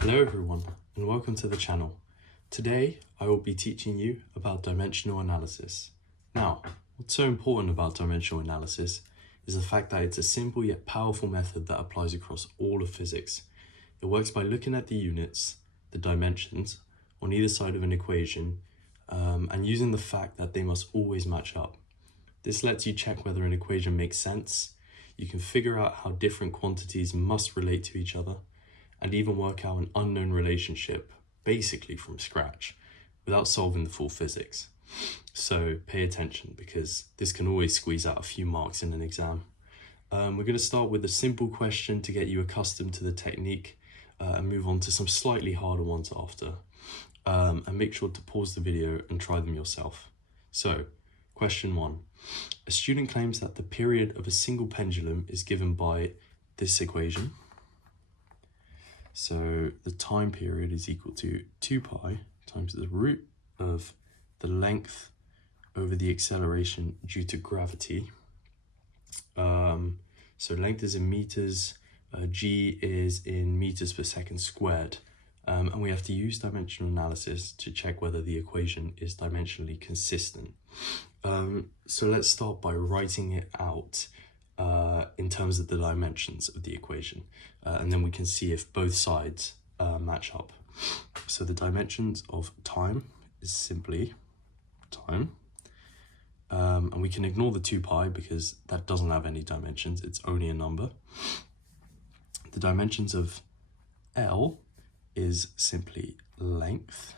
Hello everyone and welcome to the channel. Today I will be teaching you about dimensional analysis. Now, what's so important about dimensional analysis is the fact that it's a simple yet powerful method that applies across all of physics. It works by looking at the units, the dimensions, on either side of an equation and using the fact that they must always match up. This lets you check whether an equation makes sense. You can figure out how different quantities must relate to each other, and even work out an unknown relationship, basically from scratch, without solving the full physics. So pay attention, because this can always squeeze out a few marks in an exam. We're going to start with a simple question to get you accustomed to the technique and move on to some slightly harder ones after. And make sure to pause the video and try them yourself. So, question 1. A student claims that the period of a single pendulum is given by this equation. So the time period is equal to 2 pi times the root of the length over the acceleration due to gravity. So length is in meters, g is in meters per second squared. And we have to use dimensional analysis to check whether the equation is dimensionally consistent. So let's start by writing it out in terms of the dimensions of the equation, and then we can see if both sides match up. So the dimensions of time is simply time, and we can ignore the 2 pi because that doesn't have any dimensions, it's only a number. The dimensions of L is simply length,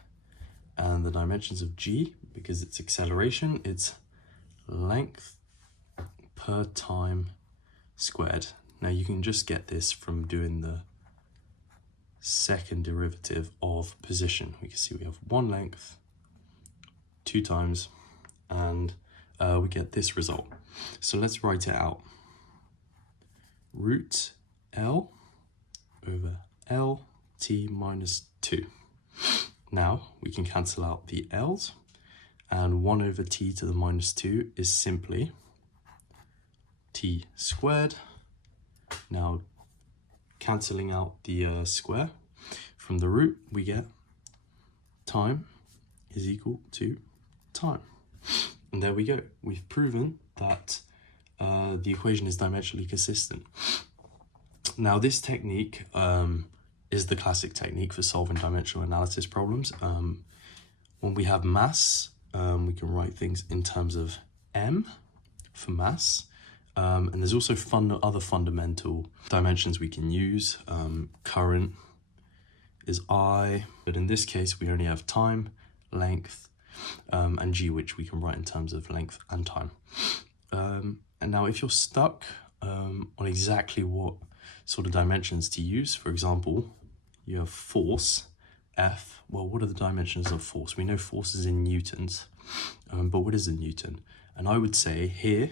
and the dimensions of G, because it's acceleration, it's length per time squared. Now you can just get this from doing the second derivative of position. We can see we have one length, 2 times, and we get this result. So let's write it out. Root L over LT minus 2. Now we can cancel out the L's, and 1 over t to the minus 2 is simply t squared. Now cancelling out the square from the root, we get time is equal to time. And there we go. We've proven that the equation is dimensionally consistent. Now this technique is the classic technique for solving dimensional analysis problems. When we have mass, we can write things in terms of m for mass. And there's also other fundamental dimensions we can use. Current is I, but in this case we only have time, length, and g, which we can write in terms of length and time. And now if you're stuck on exactly what sort of dimensions to use, for example, you have force, F. Well, what are the dimensions of force? We know force is in newtons, but what is a newton? And I would say here,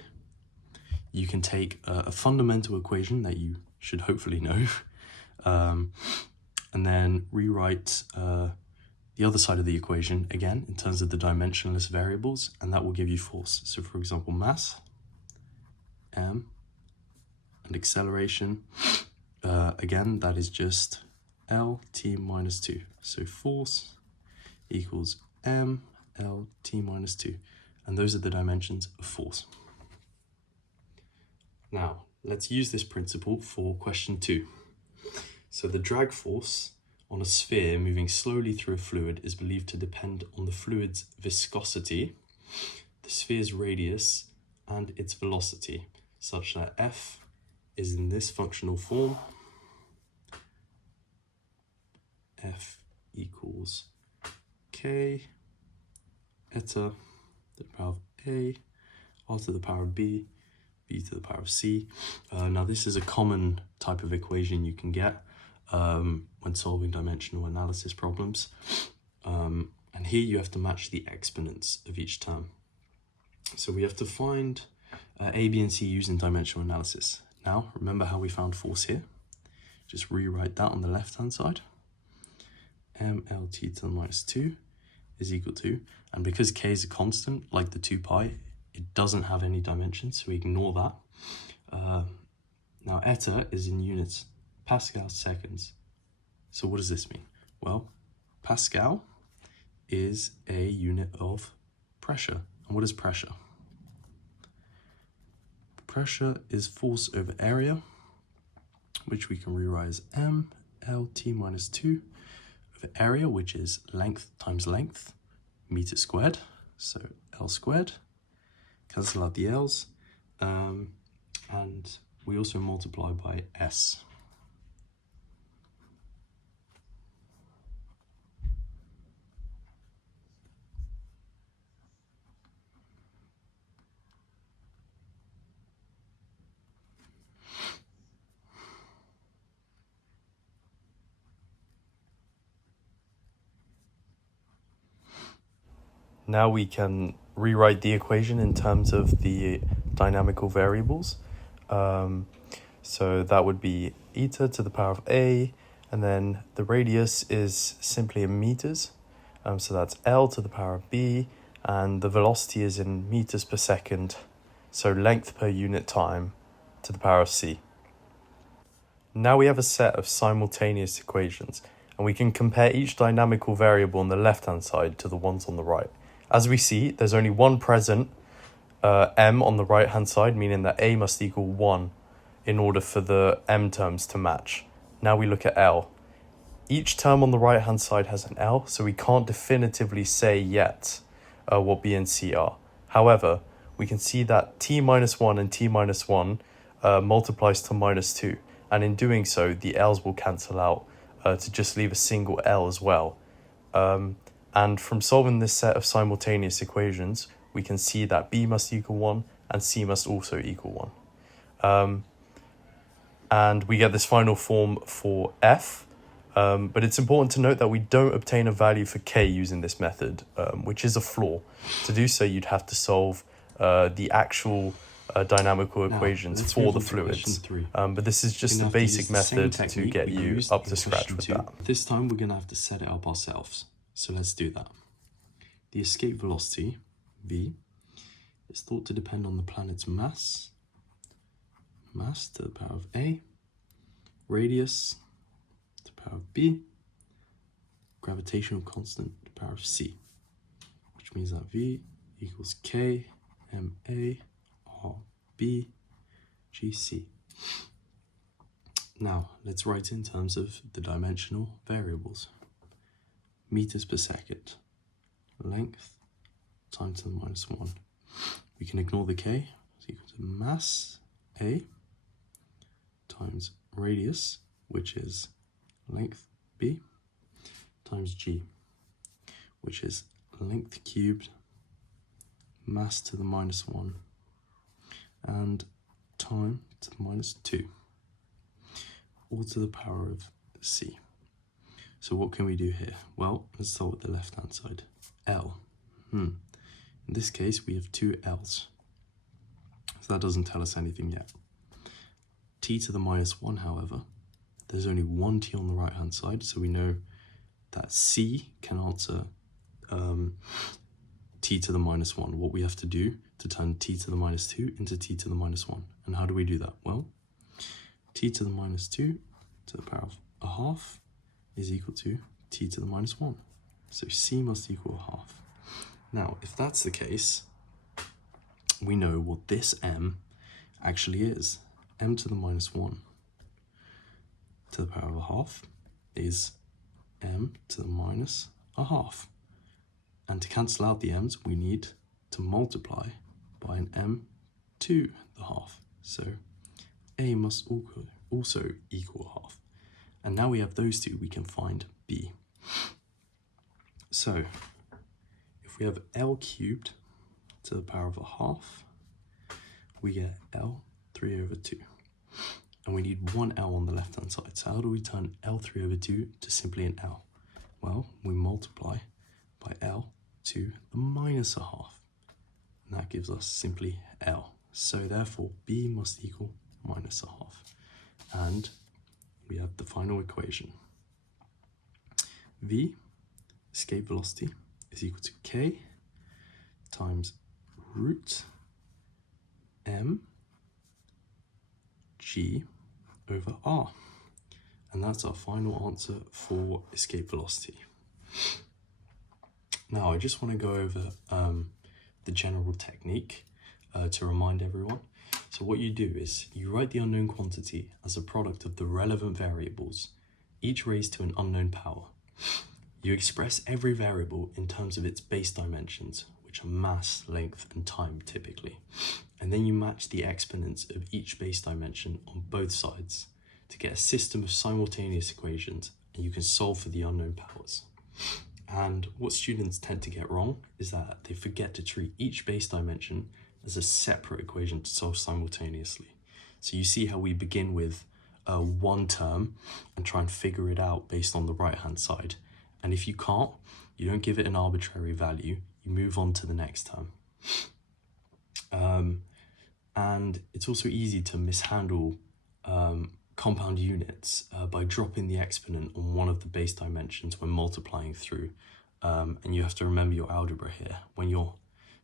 you can take a fundamental equation that you should hopefully know, and then rewrite the other side of the equation again in terms of the dimensionless variables, and that will give you force. So for example, mass, m, and acceleration, again, that is just LT minus 2. So force equals m LT minus 2. And those are the dimensions of force. Now, let's use this principle for question 2. So the drag force on a sphere moving slowly through a fluid is believed to depend on the fluid's viscosity, the sphere's radius, and its velocity, such that F is in this functional form. F equals K eta to the power of A, R to the power of B, B to the power of C. Now this is a common type of equation you can get when solving dimensional analysis problems. And here you have to match the exponents of each term. So we have to find A, B, and C using dimensional analysis. Now, remember how we found force here? Just rewrite that on the left-hand side. MLT to the minus 2 is equal to, and because K is a constant, like the 2 pi, it doesn't have any dimensions, so we ignore that. Now eta is in units Pascal seconds So what does this mean? Well, Pascal is a unit of pressure. And what is pressure? Pressure is force over area, which we can rewrite as mLT minus 2 over area, which is length times length, meter squared. So L squared, cancel out the L's, and we also multiply by S. Now we can rewrite the equation in terms of the dynamical variables. So that would be eta to the power of a, and then the radius is simply in meters. So that's L to the power of b, and the velocity is in meters per second. So length per unit time to the power of c. Now we have a set of simultaneous equations, and we can compare each dynamical variable on the left-hand side to the ones on the right. As we see, there's only one present, m on the right-hand side, meaning that a must equal 1 in order for the m terms to match. Now we look at L. Each term on the right-hand side has an L, so we can't definitively say yet what B and C are. However, we can see that t minus 1 and t minus 1 multiplies to minus 2, and in doing so, the L's will cancel out to just leave a single L as well. And from solving this set of simultaneous equations, we can see that B must equal 1 and C must also equal 1. And we get this final form for F, but it's important to note that we don't obtain a value for K using this method, which is a flaw. To do so, you'd have to solve the actual dynamical equations for the fluids. But this is just a basic method to get you up to scratch with that. This time we're going to have to set it up ourselves. So let's do that. The escape velocity, v, is thought to depend on the planet's mass to the power of a, radius to the power of b, gravitational constant to the power of c, which means that v equals k ma r b g c. Now let's write in terms of the dimensional variables. Meters per second, length times 10 minus 1. We can ignore the k, it's equal to mass a times radius, which is length b, times g, which is length cubed, mass to the minus 1, and time to the minus 2, all to the power of c. So what can we do here? Well, let's start with the left-hand side. L. In this case, we have two L's. So that doesn't tell us anything yet. T to the minus 1, however, there's only one T on the right-hand side, so we know that C can answer T to the minus 1. What we have to do to turn T to the minus 2 into T to the minus 1. And how do we do that? Well, T to the minus 2 to the power of a half is equal to t to the minus 1. So c must equal a half. Now, if that's the case, we know what this m actually is. M to the minus 1 to the power of a half is m to the minus a half. And to cancel out the m's, we need to multiply by an m to the half. So a must also equal a half. And now we have those two, we can find b. So if we have L cubed to the power of a half, we get L 3 over 2. And we need one L on the left-hand side. So how do we turn L 3 over 2 to simply an L? Well, we multiply by L to the minus a half. And that gives us simply L. So therefore, B must equal minus a half. And we have the final equation. V, escape velocity, is equal to K times root m g over r. And that's our final answer for escape velocity. Now, I just want to go over the general technique to remind everyone. So what you do is you write the unknown quantity as a product of the relevant variables, each raised to an unknown power. You express every variable in terms of its base dimensions, which are mass, length, and time typically. And then you match the exponents of each base dimension on both sides to get a system of simultaneous equations, and you can solve for the unknown powers. And what students tend to get wrong is that they forget to treat each base dimension as a separate equation to solve simultaneously. So you see how we begin with one term and try and figure it out based on the right-hand side. And if you can't, you don't give it an arbitrary value, you move on to the next term. And it's also easy to mishandle compound units by dropping the exponent on one of the base dimensions when multiplying through. And you have to remember your algebra here. When you're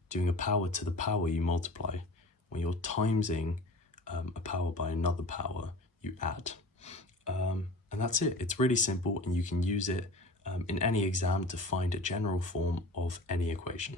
doing a power to the power, you multiply. When you're timesing a power by another power, you add. And that's it. It's really simple, and you can use it in any exam to find a general form of any equation.